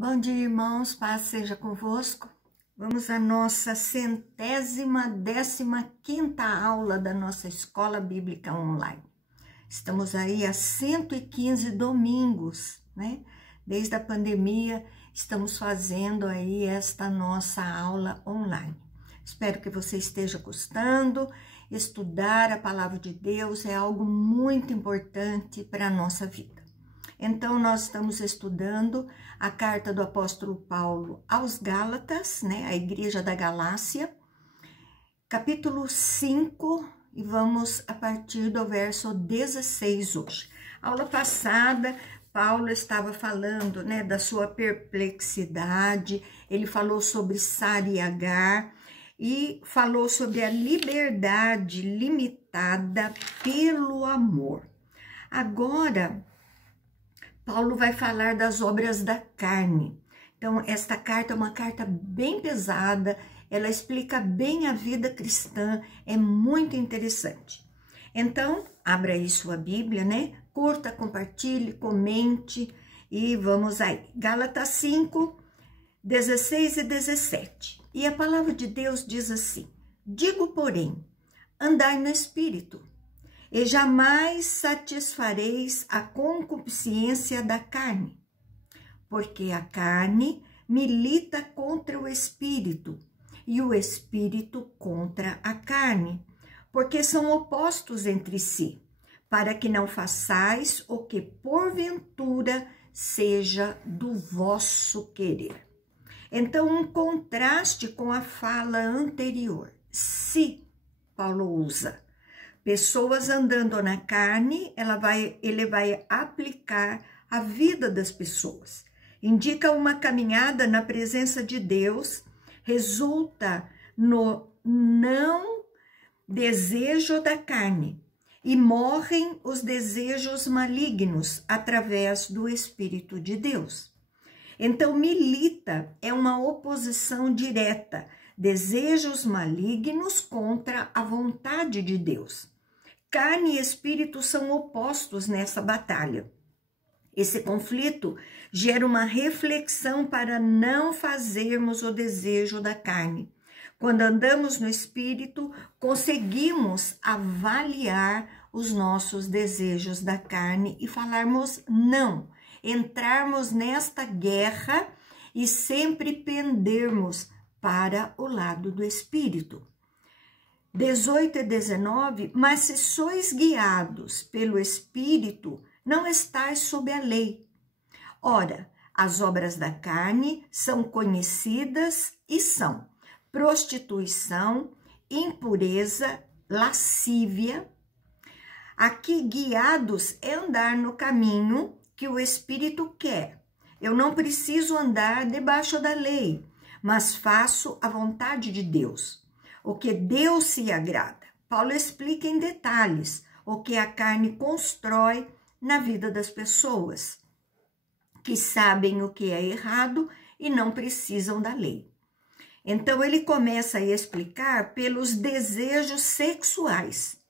Bom dia, irmãos, paz seja convosco. Vamos à nossa 115ª aula da nossa Escola Bíblica Online. Estamos aí há 115 domingos, né? Desde a pandemia, estamos fazendo aí esta nossa aula online. Espero que você esteja gostando. Estudar a Palavra de Deus é algo muito importante para a nossa vida. Então, nós estamos estudando a carta do apóstolo Paulo aos Gálatas, né? A igreja da Galácia, capítulo 5, e vamos a partir do verso 16 hoje. Aula passada, Paulo estava falando, né, da sua perplexidade, ele falou sobre Sara e Agar, e falou sobre a liberdade limitada pelo amor. Agora, Paulo vai falar das obras da carne. Então, esta carta é uma carta bem pesada, ela explica bem a vida cristã, é muito interessante. Então, abra aí sua Bíblia, né? Curta, compartilhe, comente e vamos aí. Gálatas 5, 16 e 17. E a palavra de Deus diz assim: digo, porém, andai no Espírito, e jamais satisfareis a concupiscência da carne, porque a carne milita contra o Espírito, e o Espírito contra a carne, porque são opostos entre si, para que não façais o que porventura seja do vosso querer. Então, um contraste com a fala anterior. Se Paulo usa pessoas andando na carne, ele vai aplicar a vida das pessoas. Indica uma caminhada na presença de Deus, resulta no não desejo da carne e morrem os desejos malignos através do Espírito de Deus. Então, milita é uma oposição direta, desejos malignos contra a vontade de Deus. Carne e espírito são opostos nessa batalha. Esse conflito gera uma reflexão para não fazermos o desejo da carne. Quando andamos no espírito, conseguimos avaliar os nossos desejos da carne e falarmos não, entrarmos nesta guerra e sempre pendermos para o lado do Espírito. 18 e 19, mas se sois guiados pelo Espírito, não estais sob a lei. Ora, as obras da carne são conhecidas e são prostituição, impureza, lascívia. Aqui, guiados é andar no caminho que o Espírito quer. Eu não preciso andar debaixo da lei, mas faço a vontade de Deus, o que Deus se agrada. Paulo explica em detalhes o que a carne constrói na vida das pessoas, que sabem o que é errado e não precisam da lei. Então, ele começa a explicar pelos desejos sexuais.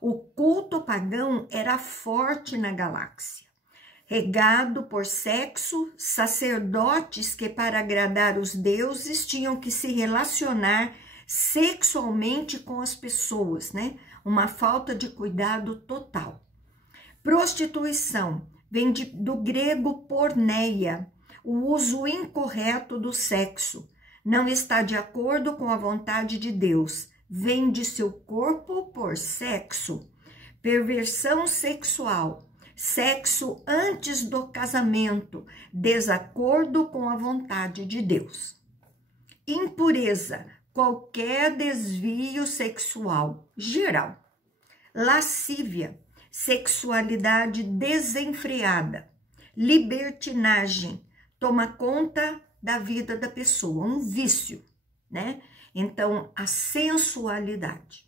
O culto pagão era forte na Galácia. Regado por sexo, sacerdotes que para agradar os deuses tinham que se relacionar sexualmente com as pessoas, né? Uma falta de cuidado total. Prostituição vem do grego porneia, o uso incorreto do sexo. Não está de acordo com a vontade de Deus. Vende seu corpo por sexo. Perversão sexual. Sexo antes do casamento, desacordo com a vontade de Deus. Impureza, qualquer desvio sexual geral. Lascívia, sexualidade desenfreada. Libertinagem, toma conta da vida da pessoa, um vício, né? Então, a sensualidade.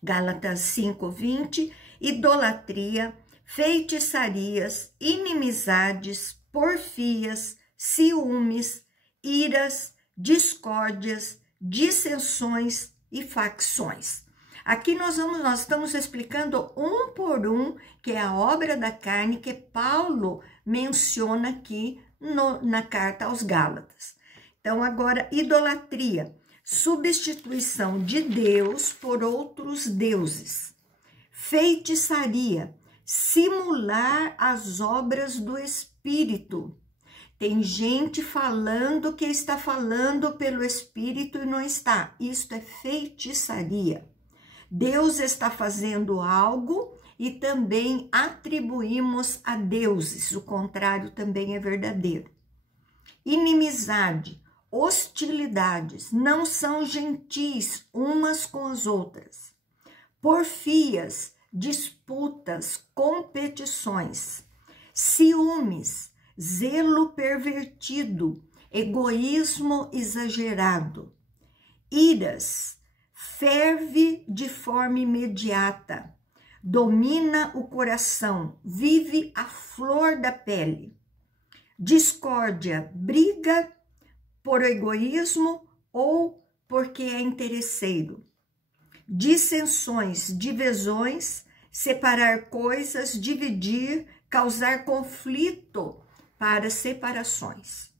Gálatas 5:20, idolatria, feitiçarias, inimizades, porfias, ciúmes, iras, discórdias, dissensões e facções. Aqui nós estamos explicando um por um, que é a obra da carne que Paulo menciona aqui na carta aos Gálatas. Então, agora, idolatria, substituição de Deus por outros deuses. Feitiçaria, simular as obras do Espírito. Tem gente falando que está falando pelo Espírito e não está. Isto é feitiçaria. Deus está fazendo algo e também atribuímos a deuses. O contrário também é verdadeiro. Inimizade, hostilidades, não são gentis umas com as outras. Porfias, disputas, competições. Ciúmes, zelo pervertido, egoísmo exagerado. Iras, ferve de forma imediata, domina o coração, vive à flor da pele. Discórdia, briga por egoísmo ou porque é interesseiro. Dissensões, divisões, separar coisas, dividir, causar conflito para separações.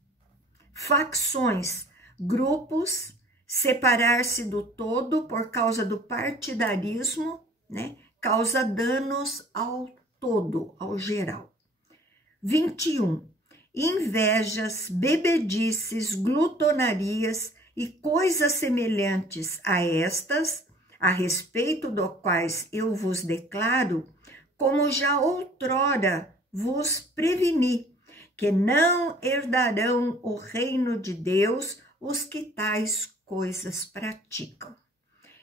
Facções, grupos, separar-se do todo por causa do partidarismo, né? Causa danos ao todo, ao geral. 21. Invejas, bebedices, glutonarias e coisas semelhantes a estas, a respeito do quais eu vos declaro, como já outrora vos preveni, que não herdarão o reino de Deus os que tais coisas praticam.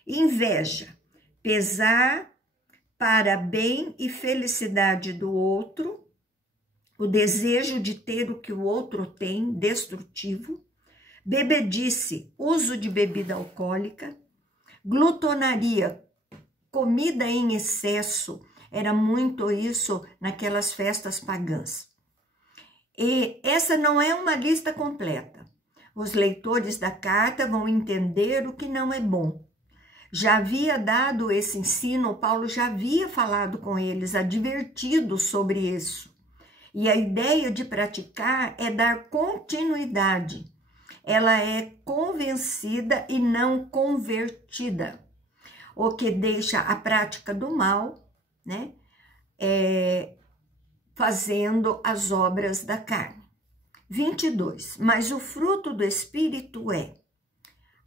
Inveja, pesar para bem e felicidade do outro, o desejo de ter o que o outro tem, destrutivo. Bebedice, uso de bebida alcoólica. Glutonaria, comida em excesso, era muito isso naquelas festas pagãs. E essa não é uma lista completa. Os leitores da carta vão entender o que não é bom. Já havia dado esse ensino, Paulo já havia falado com eles, advertido sobre isso. E a ideia de praticar é dar continuidade. Ela é convencida e não convertida. O que deixa a prática do mal, né? Fazendo as obras da carne. 22. Mas o fruto do Espírito é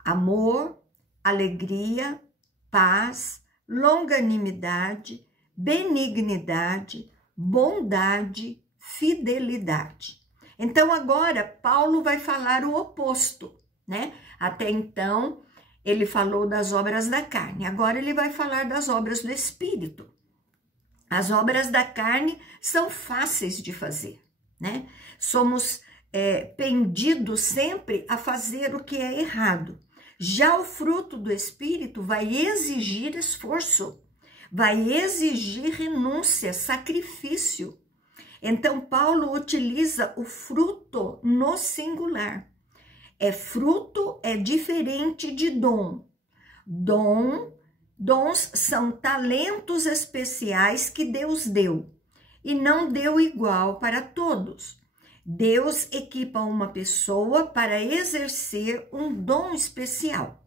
amor, alegria, paz, longanimidade, benignidade, bondade, fidelidade. Então, agora, Paulo vai falar o oposto, né? Até então, ele falou das obras da carne. Agora, ele vai falar das obras do Espírito. As obras da carne são fáceis de fazer, né? Somos pendidos sempre a fazer o que é errado. Já o fruto do Espírito vai exigir esforço, vai exigir renúncia, sacrifício. Então, Paulo utiliza o fruto no singular. Fruto é diferente de dom. Dons são talentos especiais que Deus deu e não deu igual para todos. Deus equipa uma pessoa para exercer um dom especial.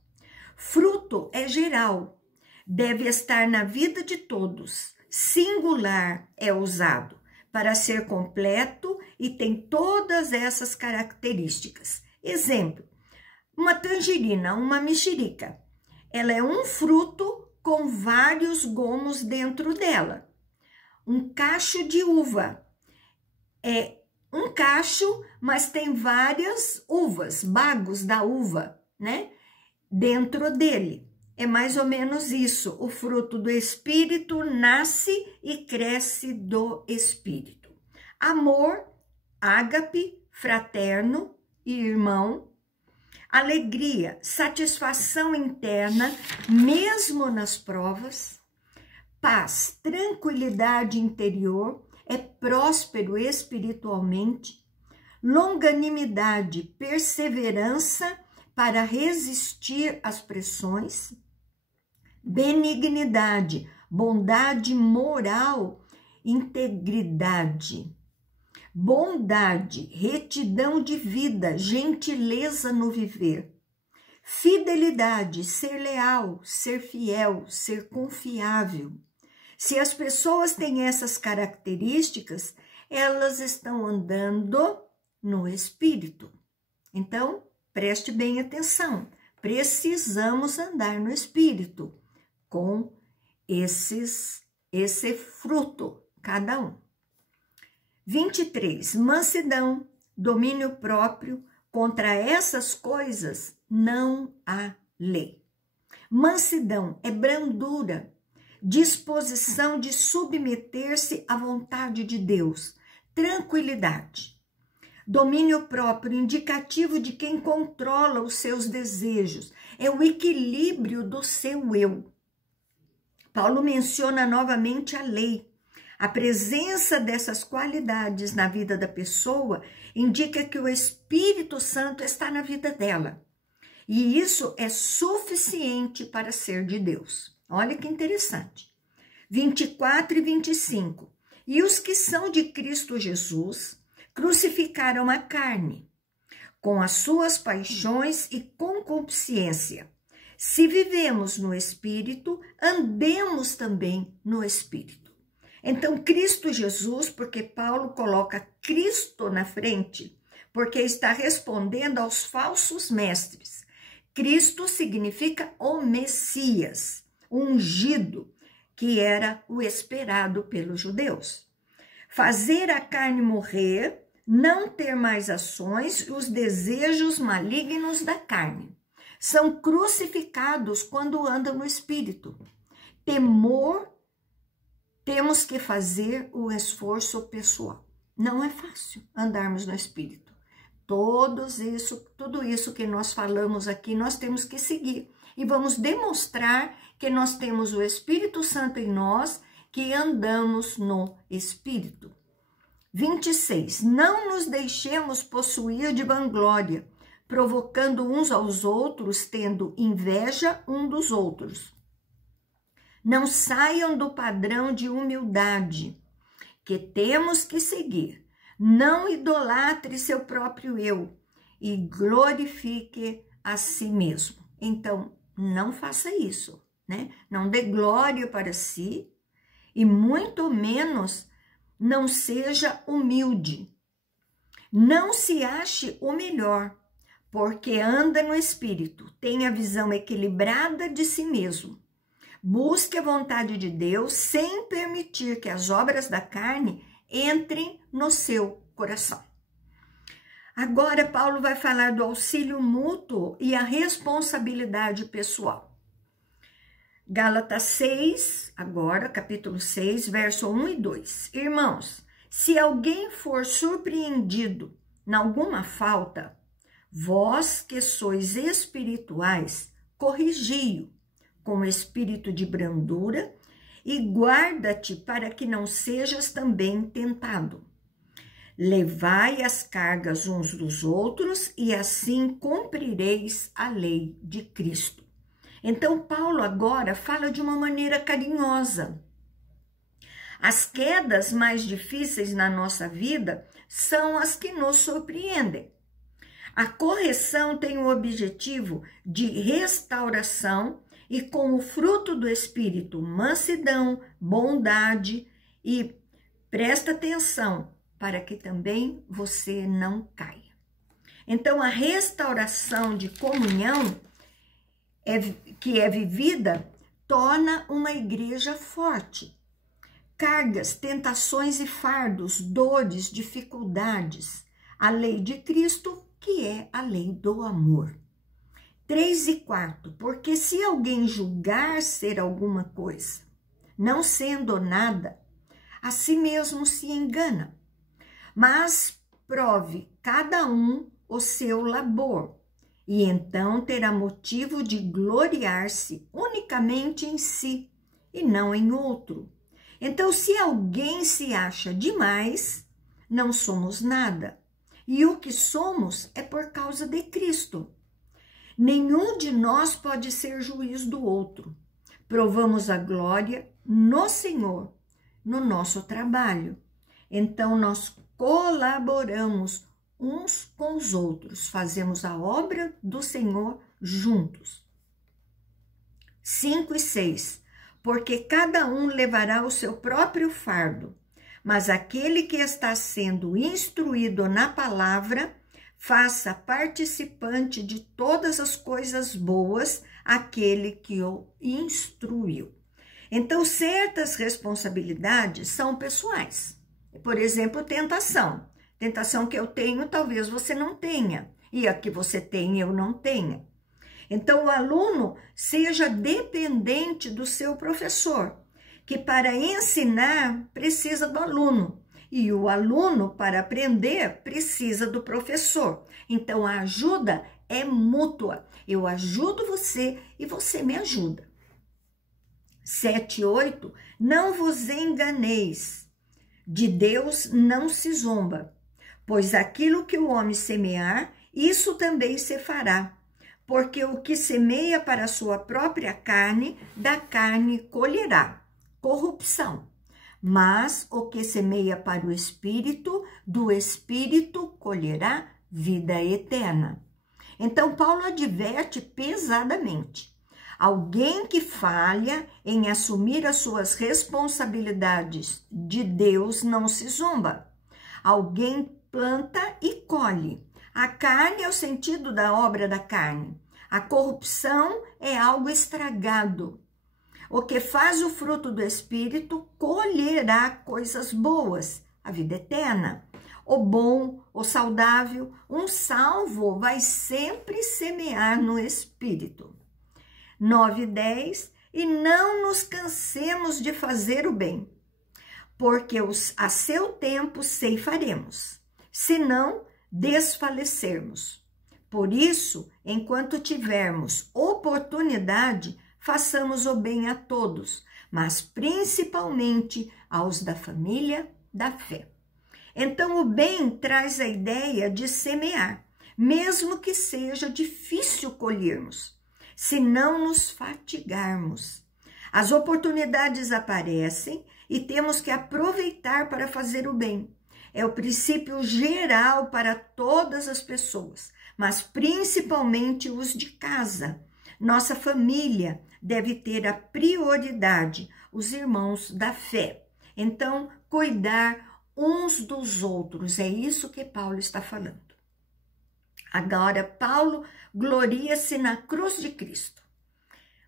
Fruto é geral, deve estar na vida de todos. Singular é usado para ser completo e tem todas essas características. Exemplo, uma tangerina, uma mexerica. Ela é um fruto com vários gomos dentro dela. Um cacho de uva é um cacho, mas tem várias uvas, bagos da uva, né? Dentro dele. É mais ou menos isso. O fruto do Espírito nasce e cresce do Espírito. Amor, ágape, fraterno e irmão. Alegria, satisfação interna, mesmo nas provas. Paz, tranquilidade interior, é próspero espiritualmente. Longanimidade, perseverança para resistir às pressões. Benignidade, bondade moral, integridade. bondade, retidão de vida, gentileza no viver, fidelidade, ser leal, ser fiel, ser confiável. Se as pessoas têm essas características, elas estão andando no Espírito. Então, preste bem atenção. Precisamos andar no Espírito com esse fruto, cada um. 23. Mansidão, domínio próprio. Contra essas coisas não há lei. Mansidão é brandura, disposição de submeter-se à vontade de Deus, tranquilidade. Domínio próprio, indicativo de quem controla os seus desejos, é o equilíbrio do seu eu. Paulo menciona novamente a lei. A presença dessas qualidades na vida da pessoa indica que o Espírito Santo está na vida dela. E isso é suficiente para ser de Deus. Olha que interessante. 24 e 25. E os que são de Cristo Jesus crucificaram a carne, com as suas paixões e concupiscência. Se vivemos no Espírito, andemos também no Espírito. Então, Cristo Jesus, porque Paulo coloca Cristo na frente, porque está respondendo aos falsos mestres. Cristo significa o Messias, ungido, que era o esperado pelos judeus. Fazer a carne morrer, não ter mais ações e os desejos malignos da carne. São crucificados quando andam no Espírito. Temor, temos que fazer o esforço pessoal. Não é fácil andarmos no Espírito. Tudo isso que nós falamos aqui, nós temos que seguir. E vamos demonstrar que nós temos o Espírito Santo em nós, que andamos no Espírito. 26. Não nos deixemos possuir de vanglória, provocando uns aos outros, tendo inveja um dos outros. Não saiam do padrão de humildade que temos que seguir. Não idolatre seu próprio eu e glorifique a si mesmo. Então, não faça isso, né? Não dê glória para si e muito menos não seja humilde. Não se ache o melhor, porque anda no Espírito, tem a visão equilibrada de si mesmo. Busque a vontade de Deus sem permitir que as obras da carne entrem no seu coração. Agora, Paulo vai falar do auxílio mútuo e a responsabilidade pessoal. Gálatas 6, agora, capítulo 6, verso 1 e 2. Irmãos, se alguém for surpreendido em alguma falta, vós que sois espirituais, corrigi-o com espírito de brandura e guarda-te para que não sejas também tentado. Levai as cargas uns dos outros e assim cumprireis a lei de Cristo. Então, Paulo agora fala de uma maneira carinhosa. As quedas mais difíceis na nossa vida são as que nos surpreendem. A correção tem o objetivo de restauração e com o fruto do Espírito, mansidão, bondade e presta atenção para que também você não caia. Então, a restauração de comunhão que é vivida torna uma igreja forte. Cargas, tentações e fardos, dores, dificuldades. A lei de Cristo, que é a lei do amor. 3 e 4. Porque se alguém julgar ser alguma coisa, não sendo nada, a si mesmo se engana. Mas prove cada um o seu labor, e então terá motivo de gloriar-se unicamente em si e não em outro. Então, se alguém se acha demais, não somos nada. E o que somos é por causa de Cristo. Nenhum de nós pode ser juiz do outro. Provamos a glória no Senhor, no nosso trabalho. Então, nós colaboramos uns com os outros, fazemos a obra do Senhor juntos. 5 e 6. Porque cada um levará o seu próprio fardo, mas aquele que está sendo instruído na palavra, faça participante de todas as coisas boas aquele que o instruiu. Então, certas responsabilidades são pessoais. Por exemplo, tentação. Tentação que eu tenho, talvez você não tenha. E a que você tem, eu não tenha. Então, o aluno seja dependente do seu professor, que para ensinar precisa do aluno. E o aluno, para aprender, precisa do professor. Então, a ajuda é mútua. Eu ajudo você e você me ajuda. 7 e 8. Não vos enganeis. De Deus não se zomba. Pois aquilo que o homem semear, isso também se fará. Porque o que semeia para a sua própria carne, da carne colherá corrupção. Mas o que semeia para o Espírito, do Espírito colherá vida eterna. Então, Paulo adverte pesadamente. Alguém que falha em assumir as suas responsabilidades de Deus não se zomba. Alguém planta e colhe. A carne é o sentido da obra da carne. A corrupção é algo estragado. O que faz o fruto do Espírito colherá coisas boas, a vida eterna. O bom, o saudável, um salvo vai sempre semear no Espírito. 9 e 10. E não nos cansemos de fazer o bem, porque a seu tempo ceifaremos, se não desfalecermos. Por isso, enquanto tivermos oportunidade, façamos o bem a todos, mas principalmente aos da família da fé. Então, o bem traz a ideia de semear, mesmo que seja difícil colhermos, se não nos fatigarmos. As oportunidades aparecem e temos que aproveitar para fazer o bem. É o princípio geral para todas as pessoas, mas principalmente os de casa. Nossa família deve ter a prioridade, os irmãos da fé. Então, cuidar uns dos outros, é isso que Paulo está falando. Agora, Paulo gloria-se na cruz de Cristo.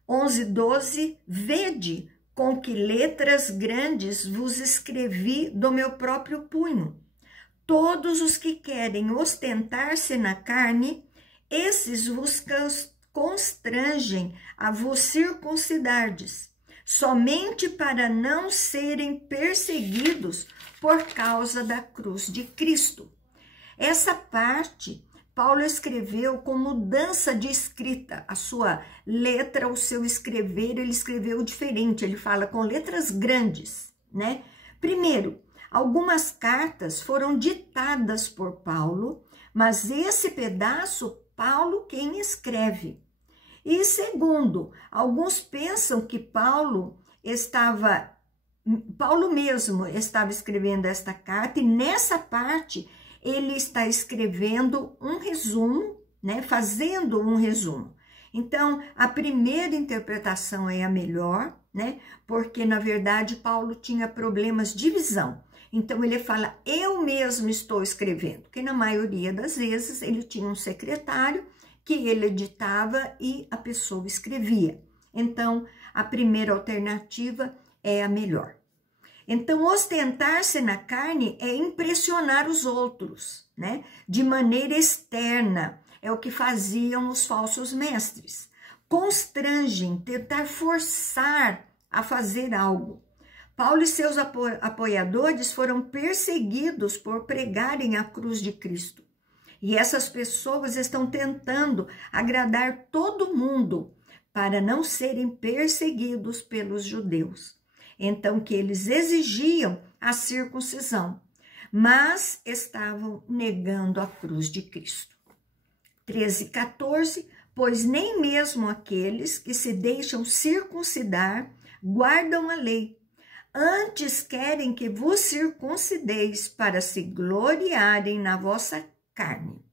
11, 12, vede com que letras grandes vos escrevi do meu próprio punho. Todos os que querem ostentar-se na carne, esses vos constrangem a vos circuncidardes, somente para não serem perseguidos por causa da cruz de Cristo. Essa parte Paulo escreveu com mudança de escrita. A sua letra, o seu escrever, ele escreveu diferente. Ele fala com letras grandes, né? Primeiro, algumas cartas foram ditadas por Paulo, mas esse pedaço, Paulo quem escreve. E segundo, alguns pensam que Paulo mesmo estava escrevendo esta carta e nessa parte ele está escrevendo um resumo, né? Fazendo um resumo. Então, a primeira interpretação é a melhor, né? Porque, na verdade, Paulo tinha problemas de visão. Então, ele fala, eu mesmo estou escrevendo. Porque, na maioria das vezes, ele tinha um secretário que ele editava e a pessoa escrevia. Então, a primeira alternativa é a melhor. Então, ostentar-se na carne é impressionar os outros, né? De maneira externa, é o que faziam os falsos mestres. Constrangem, tentar forçar a fazer algo. Paulo e seus apoiadores foram perseguidos por pregarem a cruz de Cristo. E essas pessoas estão tentando agradar todo mundo para não serem perseguidos pelos judeus. Então, que eles exigiam a circuncisão, mas estavam negando a cruz de Cristo. 13 e 14, pois nem mesmo aqueles que se deixam circuncidar guardam a lei, Antes querem que vos circuncideis para se gloriarem na vossa carne.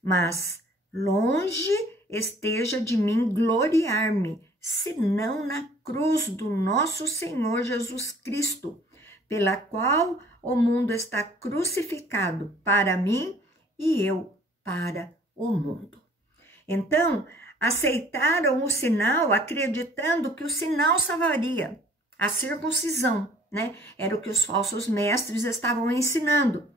Mas longe esteja de mim gloriar-me, senão na cruz do nosso Senhor Jesus Cristo, pela qual o mundo está crucificado para mim e eu para o mundo. Então, aceitaram o sinal acreditando que o sinal salvaria, a circuncisão, né? Era o que os falsos mestres estavam ensinando.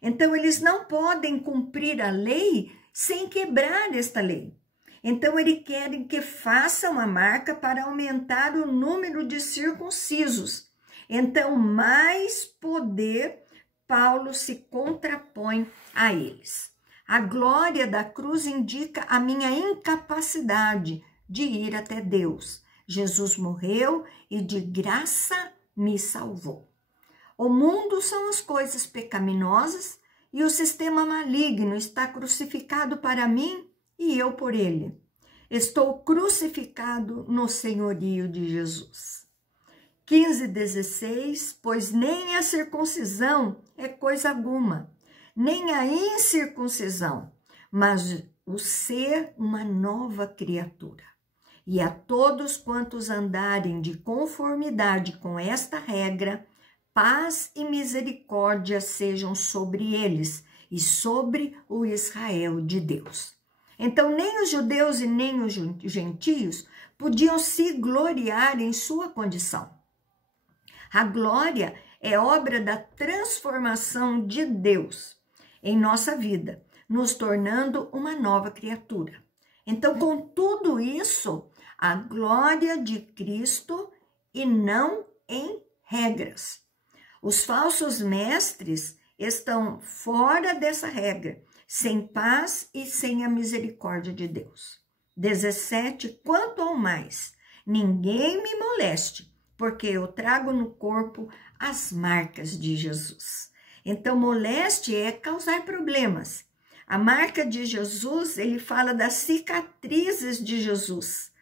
Então, eles não podem cumprir a lei sem quebrar esta lei. Então, eles querem que façam a marca para aumentar o número de circuncisos. Então, mais poder, Paulo se contrapõe a eles. A glória da cruz indica a minha incapacidade de ir até Deus. Jesus morreu e de graça me salvou. O mundo são as coisas pecaminosas e o sistema maligno está crucificado para mim e eu por ele. Estou crucificado no senhorio de Jesus. 15:16, pois nem a circuncisão é coisa alguma, nem a incircuncisão, mas o ser uma nova criatura. E a todos quantos andarem de conformidade com esta regra, paz e misericórdia sejam sobre eles e sobre o Israel de Deus. Então, nem os judeus e nem os gentios podiam se gloriar em sua condição. A glória é obra da transformação de Deus em nossa vida, nos tornando uma nova criatura. Então, com tudo isso, a glória de Cristo e não em regras. Os falsos mestres estão fora dessa regra, sem paz e sem a misericórdia de Deus. 17, quanto ao mais, ninguém me moleste, porque eu trago no corpo as marcas de Jesus. Então, moleste é causar problemas. A marca de Jesus, ele fala das cicatrizes de Jesus.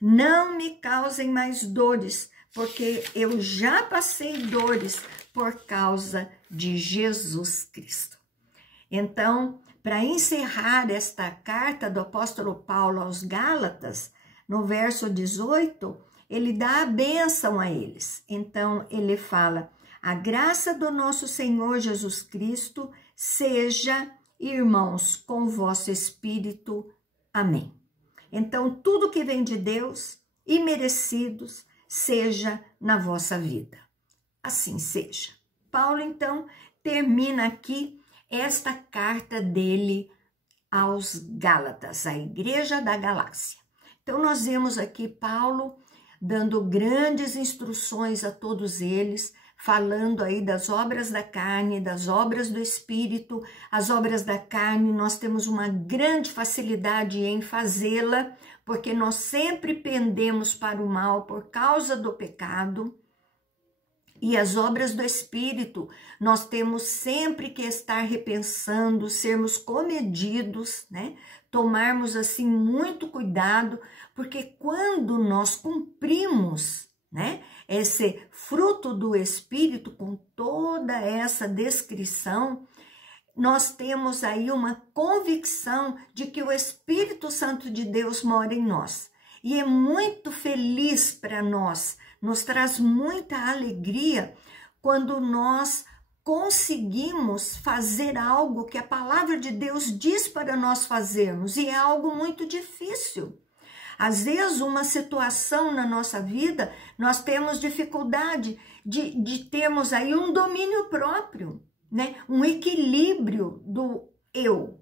Não me causem mais dores, porque eu já passei dores por causa de Jesus Cristo. Então, para encerrar esta carta do apóstolo Paulo aos Gálatas, no verso 18, ele dá a bênção a eles. Então, ele fala, a graça do nosso Senhor Jesus Cristo seja, irmãos, com o vosso espírito. Amém. Então, tudo que vem de Deus, imerecidos, seja na vossa vida. Assim seja. Paulo, então, termina aqui esta carta dele aos Gálatas, a igreja da Galácia. Então, nós vemos aqui Paulo dando grandes instruções a todos eles, falando aí das obras da carne, das obras do Espírito. As obras da carne, nós temos uma grande facilidade em fazê-la, porque nós sempre pendemos para o mal por causa do pecado. E as obras do Espírito, nós temos sempre que estar repensando, sermos comedidos, né? Tomarmos assim muito cuidado, porque quando nós cumprimos, né, esse fruto do Espírito com toda essa descrição, nós temos aí uma convicção de que o Espírito Santo de Deus mora em nós. E é muito feliz para nós, nos traz muita alegria quando nós conseguimos fazer algo que a palavra de Deus diz para nós fazermos, e é algo muito difícil. Às vezes, uma situação na nossa vida, nós temos dificuldade de termos aí um domínio próprio, né? Um equilíbrio do eu.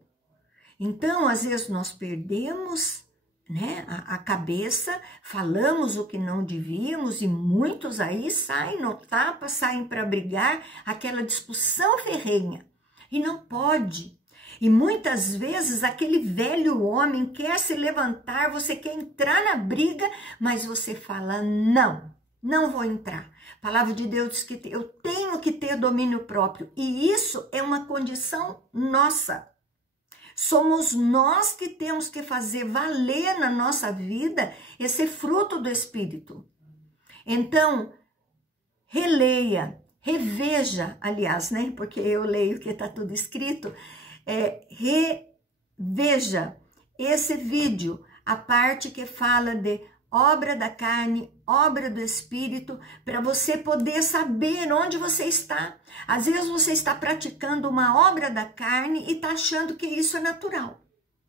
Então, às vezes, nós perdemos, né, a cabeça, falamos o que não devíamos e muitos aí saem no tapa, saem para brigar, aquela discussão ferrenha. E não pode. E muitas vezes aquele velho homem quer se levantar, você quer entrar na briga, mas você fala, não vou entrar. A palavra de Deus diz que eu tenho que ter domínio próprio. E isso é uma condição nossa. Somos nós que temos que fazer valer na nossa vida esse fruto do Espírito. Então, releia, reveja, aliás, né? Porque eu leio que está tudo escrito, reveja esse vídeo, a parte que fala de obra da carne, obra do Espírito, para você poder saber onde você está. Às vezes você está praticando uma obra da carne e está achando que isso é natural,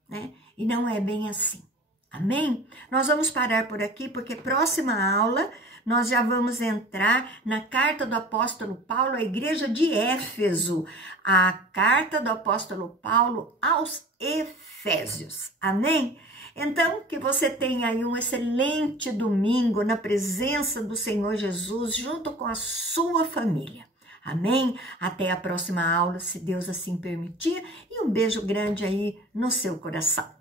né? E não é bem assim. Amém? Nós vamos parar por aqui, porque próxima aula nós já vamos entrar na carta do apóstolo Paulo à igreja de Éfeso, a carta do apóstolo Paulo aos Efésios. Amém? Então, que você tenha aí um excelente domingo na presença do Senhor Jesus, junto com a sua família. Amém? Até a próxima aula, se Deus assim permitir, e um beijo grande aí no seu coração.